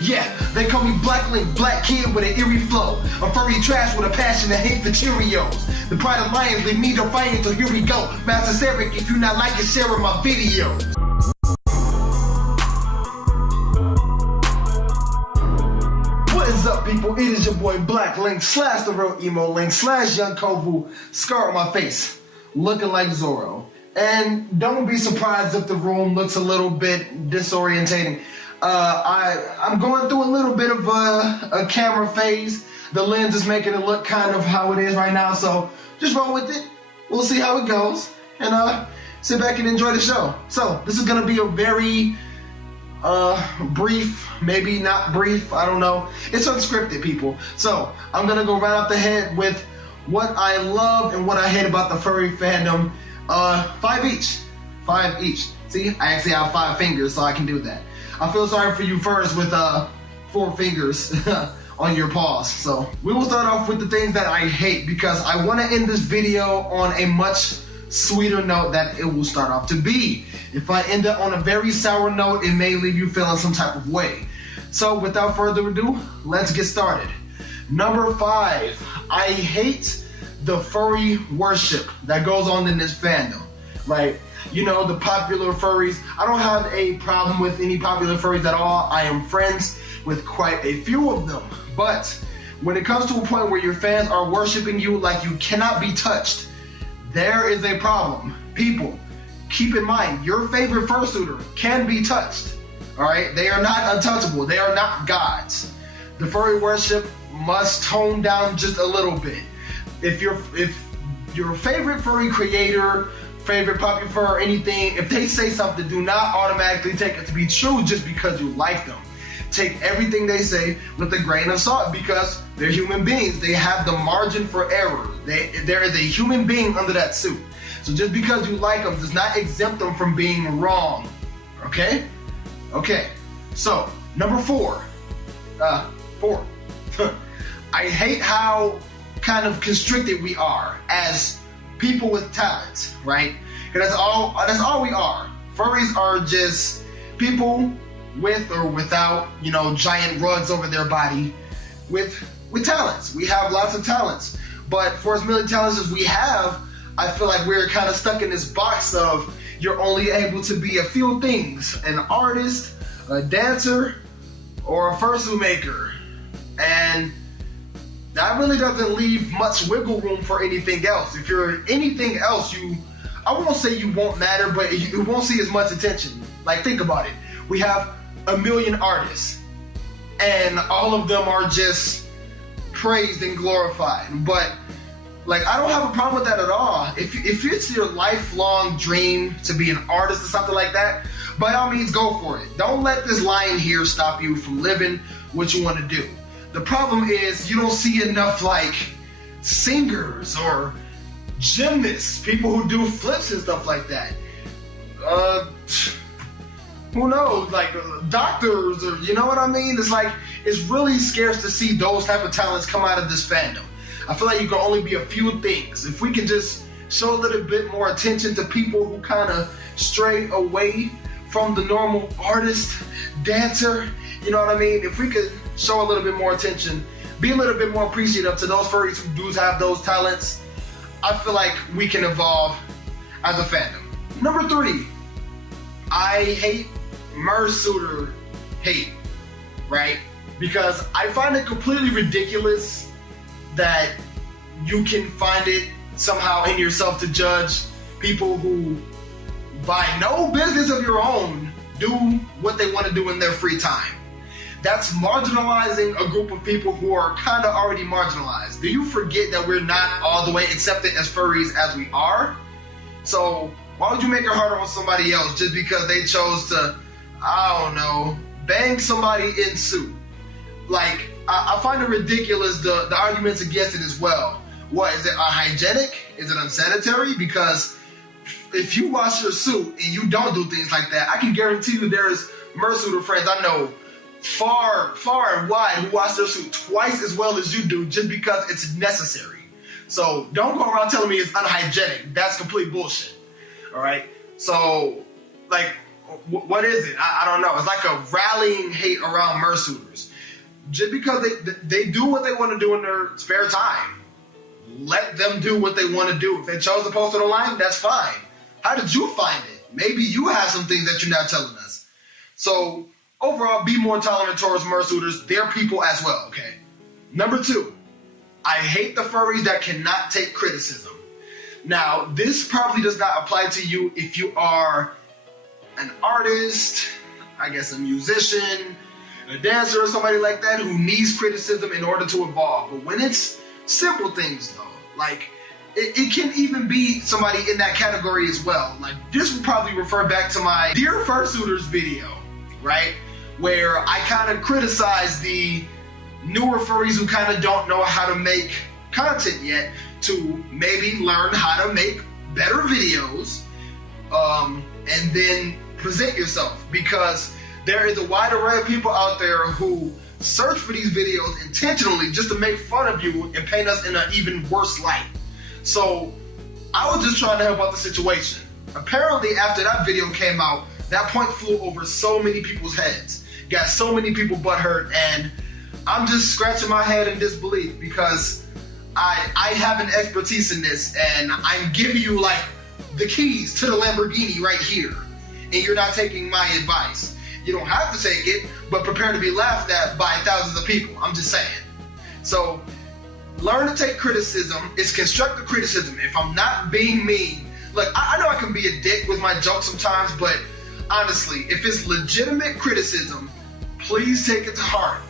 Yeah, they call me BlackLynk, black kid with an eerie flow. A furry trash with a passion and hate for Cheerios. The pride of lions leave me defiant, so here we go. Master Seric, if you not like it, share my video. What is up, people? It is your boy BlackLynk / the real emo link / young Kovu, scar on my face, looking like Zorro. And don't be surprised if the room looks a little bit disorientating. I'm going through a little bit of a camera phase. The lens is making it look kind of how it is right now, so just roll with it. We'll see how it goes, and sit back and enjoy the show. So this is gonna be a very brief, maybe not brief, I don't know. It's unscripted, people. So I'm gonna go right off the head with what I love and what I hate about the furry fandom. 5 each. See, I actually have 5 fingers, so I can do that. I feel sorry for you first with 4 fingers on your paws. So we will start off with the things that I hate, because I want to end this video on a much sweeter note that it will start off to be. If I end up on a very sour note, it may leave you feeling some type of way. So without further ado, let's get started. Number 5, I hate the furry worship that goes on in this fandom, right? You know, the popular furries. I don't have a problem with any popular furries at all. I am friends with quite a few of them. But when it comes to a point where your fans are worshiping you like you cannot be touched, there is a problem. People, keep in mind, your favorite fursuiter can be touched, all right? They are not untouchable. They are not gods. The furry worship must tone down just a little bit. If your favorite furry creator, favorite puppy fur or anything, if they say something, do not automatically take it to be true just because you like them. Take everything they say with a grain of salt, because they're human beings. They have the margin for error. There is a human being under that suit. So just because you like them does not exempt them from being wrong. Okay? Okay. So, number 4. 4. I hate how kind of constricted we are as people with talents, right? Because that's all we are. Furries are just people with or without, you know, giant rugs over their body with talents. We have lots of talents, but for as many talents as we have, I feel like we're kind of stuck in this box of you're only able to be a few things: an artist, a dancer, or a fursuit maker. And that really doesn't leave much wiggle room for anything else. If you're anything else, I won't say you won't matter, but you won't see as much attention. Like, think about it. We have a million artists, and all of them are just praised and glorified. But, like, I don't have a problem with that at all. If it's your lifelong dream to be an artist or something like that, by all means, go for it. Don't let this line here stop you from living what you want to do. The problem is you don't see enough, like, singers or gymnasts, people who do flips and stuff like that. Who knows, like doctors, or you know what I mean? It's like, it's really scarce to see those type of talents come out of this fandom. I feel like you can only be a few things. If we can just show a little bit more attention to people who kind of stray away from the normal artist, dancer, you know what I mean? If we could show a little bit more attention, be a little bit more appreciative to those furries who do have those talents, I feel like we can evolve as a fandom. Number 3, I hate Mercer Hate, right? Because I find it completely ridiculous that you can find it somehow in yourself to judge people who, by no business of your own, do what they want to do in their free time. That's marginalizing a group of people who are kind of already marginalized. Do you forget that we're not all the way accepted as furries as we are? So why would you make it harder on somebody else just because they chose to, I don't know, bang somebody in suit? Like, I find it ridiculous, the arguments against it as well. What, is it unhygienic? Is it unsanitary? Because if you wash your suit and you don't do things like that, I can guarantee you there's Mercer friends I know far and wide who wash their suit twice as well as you do just because it's necessary. So don't go around telling me it's unhygienic. That's complete bullshit. All right. So, like, what is it? I don't know. It's like a rallying hate around Mersuiters. Just because they do what they want to do in their spare time. Let them do what they want to do. If they chose to post it online, that's fine. How did you find it? Maybe you have some things that you're not telling us. So overall, be more tolerant towards Mersuiters. They're people as well, okay? Number 2, I hate the furries that cannot take criticism. Now, this probably does not apply to you if you are an artist, I guess a musician, a dancer, or somebody like that who needs criticism in order to evolve. But when it's simple things, though, like it can even be somebody in that category as well. Like, this would probably refer back to my Dear Fursuiters video, right? Where I kind of criticize the newer furries who kind of don't know how to make content yet to maybe learn how to make better videos and then present yourself, because there is a wide array of people out there who search for these videos intentionally just to make fun of you and paint us in an even worse light. So I was just trying to help out the situation. Apparently after that video came out, that point flew over so many people's heads, got so many people butthurt, and I'm just scratching my head in disbelief because I have an expertise in this, and I'm giving you like the keys to the Lamborghini right here, and you're not taking my advice. You don't have to take it, but prepare to be laughed at by thousands of people. I'm just saying. So learn to take criticism. It's constructive criticism. If I'm not being mean, like I know I can be a dick with my jokes sometimes, but honestly, if it's legitimate criticism, please take it to heart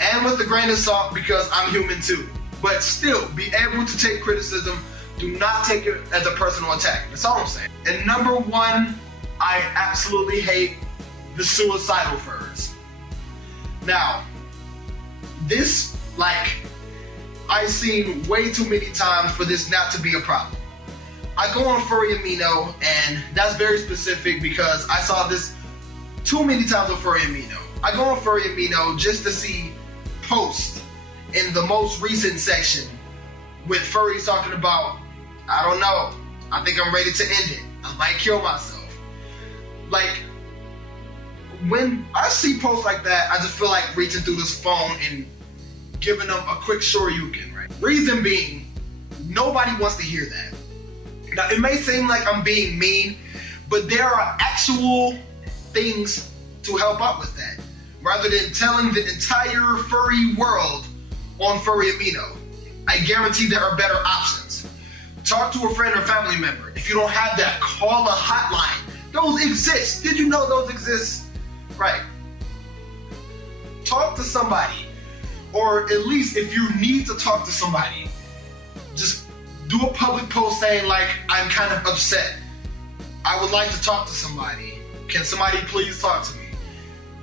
and with a grain of salt, because I'm human too. But still, be able to take criticism. Do not take it as a personal attack. That's all I'm saying. And number 1, I absolutely hate the suicidal furs. Now, this, like, I've seen way too many times for this not to be a problem. I go on Furry AMINO, and that's very specific because I saw this too many times on Furry AMINO. I go on Furry AMINO just to see posts in the most recent section with furries talking about, I don't know, I think I'm ready to end it. I might kill myself. Like, when I see posts like that, I just feel like reaching through this phone and giving them a quick shoryuken, right? Reason being, nobody wants to hear that. Now, it may seem like I'm being mean, but there are actual things to help out with that. Rather than telling the entire furry world on Furry AMINO, I guarantee there are better options. Talk to a friend or family member. If you don't have that, call a hotline. Those exist. Did you know those exist? Right. Talk to somebody. Or at least if you need to talk to somebody, just do a public post saying like, I'm kind of upset. I would like to talk to somebody. Can somebody please talk to me?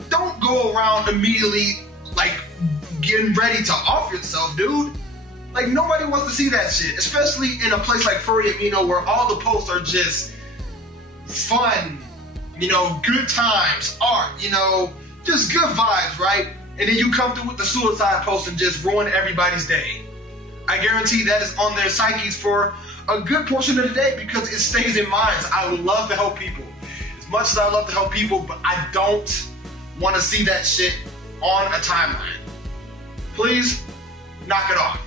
Don't go around immediately like getting ready to off yourself, dude. Like, nobody wants to see that shit, especially in a place like Furry AMINO where all the posts are just fun, you know, good times, art, you know, just good vibes, right? And then you come through with the suicide post and just ruin everybody's day. I guarantee that is on their psyches for a good portion of the day because it stays in minds. I would love to help people. As much as I love to help people, but I don't want to see that shit on a timeline. Please, knock it off.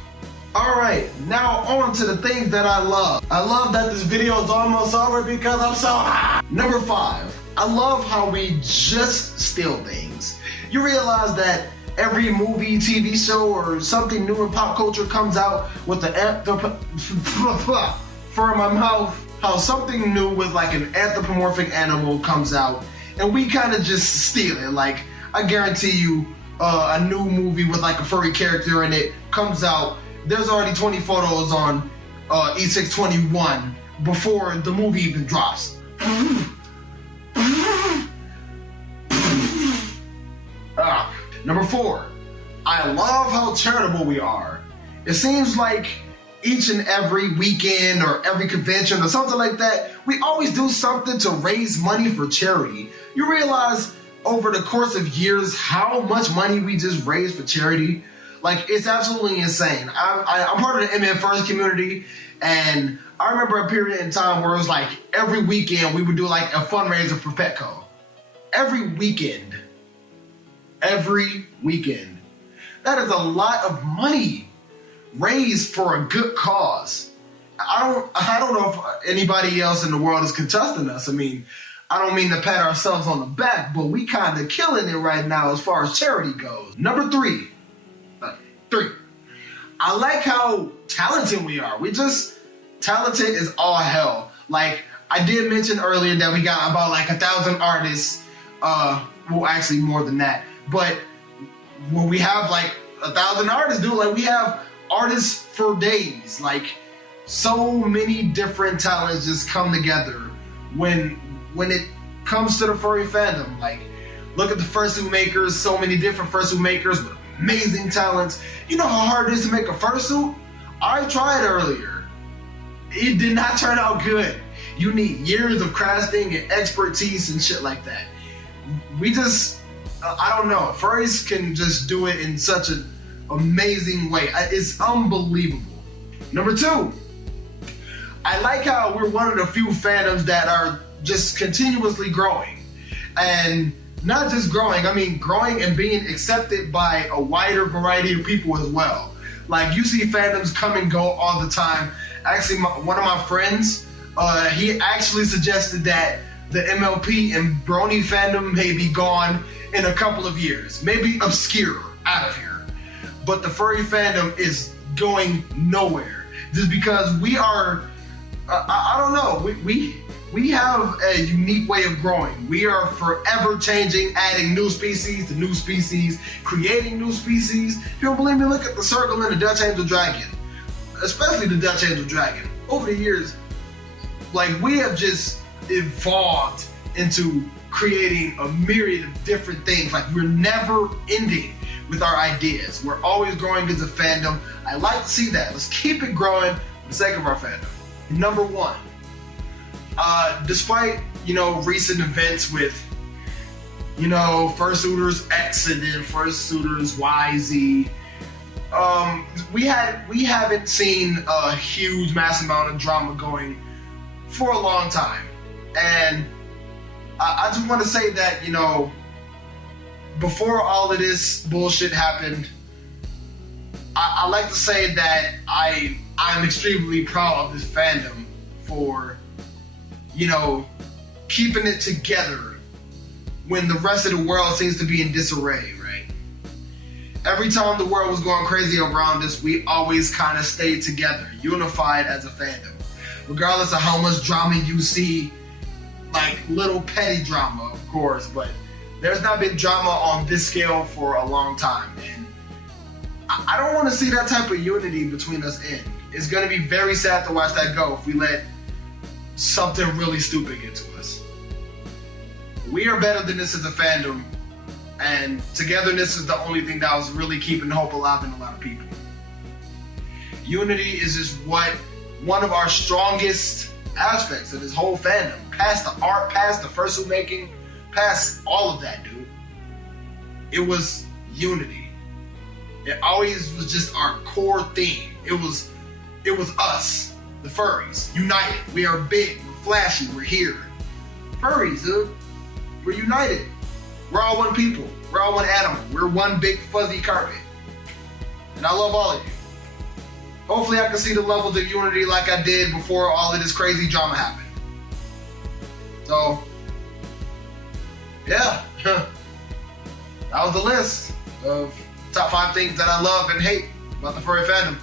Alright, now on to the things that I love. I love that this video is almost over because I'm so high. Number 5, I love how we just steal things. You realize that every movie, TV show, or something new in pop culture comes out with the for my mouth, how something new with like an anthropomorphic animal comes out and we kind of just steal it. Like, I guarantee you a new movie with like a furry character in it comes out, there's already 20 photos on E621 before the movie even drops. Number 4, I love how charitable we are. It seems like each and every weekend or every convention or something like that, we always do something to raise money for charity. You realize over the course of years how much money we just raise for charity? Like, it's absolutely insane. I'm part of the MN First community, and I remember a period in time where it was like every weekend we would do like a fundraiser for Petco. every weekend. Every weekend. That is a lot of money raised for a good cause. I don't know if anybody else in the world is contesting us. I mean, I don't mean to pat ourselves on the back, but we kind of killing it right now as far as charity goes. Number three. I like how talented we are. We just talented as all hell. Like, I did mention earlier that we got about like 1,000 artists. Well, actually more than that. But when we have like 1,000 artists, dude, like we have artists for days. Like, so many different talents just come together when it comes to the furry fandom. Like, look at the fursuit makers, so many different fursuit makers with amazing talents. You know how hard it is to make a fursuit? I tried earlier. It did not turn out good. You need years of crafting and expertise and shit like that. We just, I don't know. Furries can just do it in such an amazing way. It's unbelievable. Number two, I like how we're one of the few fandoms that are just continuously growing. And not just growing, I mean growing and being accepted by a wider variety of people as well. Like, you see fandoms come and go all the time. Actually, one of my friends, he actually suggested that the MLP and Brony fandom may be gone in a couple of years. Maybe obscure, out of here. But the furry fandom is going nowhere. Just because we are, I don't know, we have a unique way of growing. We are forever changing, adding new species to new species, creating new species. If you don't believe me, look at the Circle and the Dutch Angel Dragon. Especially the Dutch Angel Dragon. Over the years, like, we have just evolved into creating a myriad of different things. Like, we're never ending with our ideas. We're always growing as a fandom. I like to see that. Let's keep it growing for the sake of our fandom. Number one, despite, recent events with, fursuiters X and then fursuiters YZ, we haven't seen a huge mass amount of drama going for a long time. And I just want to say that, before all of this bullshit happened, I like to say that I'm extremely proud of this fandom for, keeping it together when the rest of the world seems to be in disarray, right? Every time the world was going crazy around us, we always kind of stayed together, unified as a fandom. Regardless of how much drama you see, like little petty drama, of course, but there's not been drama on this scale for a long time. And I don't want to see that type of unity between us end. It's going to be very sad to watch that go if we let something really stupid get to us. We are better than this as a fandom, and togetherness is the only thing that was really keeping hope alive in a lot of people. Unity is just one of our strongest aspects of this whole fandom. Past the art, past the fursuit making, past all of that, dude. It was unity. It always was just our core theme. It was us, the furries, united. We are big, we're flashy, we're here. Furries, dude. We're united. We're all one people. We're all one animal. We're one big fuzzy carpet. And I love all of you. Hopefully I can see the levels of unity like I did before all of this crazy drama happened. So, yeah. That was the list of top 5 things that I love and hate about the furry fandom.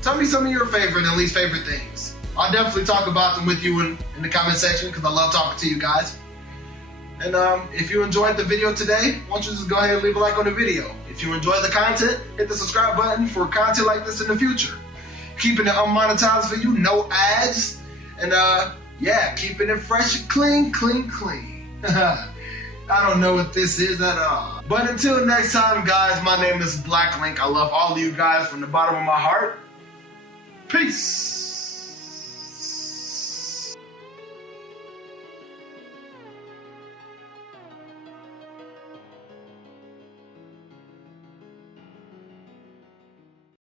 Tell me some of your favorite and least favorite things. I'll definitely talk about them with you in the comment section because I love talking to you guys. And if you enjoyed the video today, why don't you just go ahead and leave a like on the video. If you enjoy the content, hit the subscribe button for content like this in the future. Keeping it unmonetized for you, no ads. And yeah, keeping it fresh and clean. I don't know what this is at all. But until next time, guys, my name is BlackLynk. I love all of you guys from the bottom of my heart. Peace.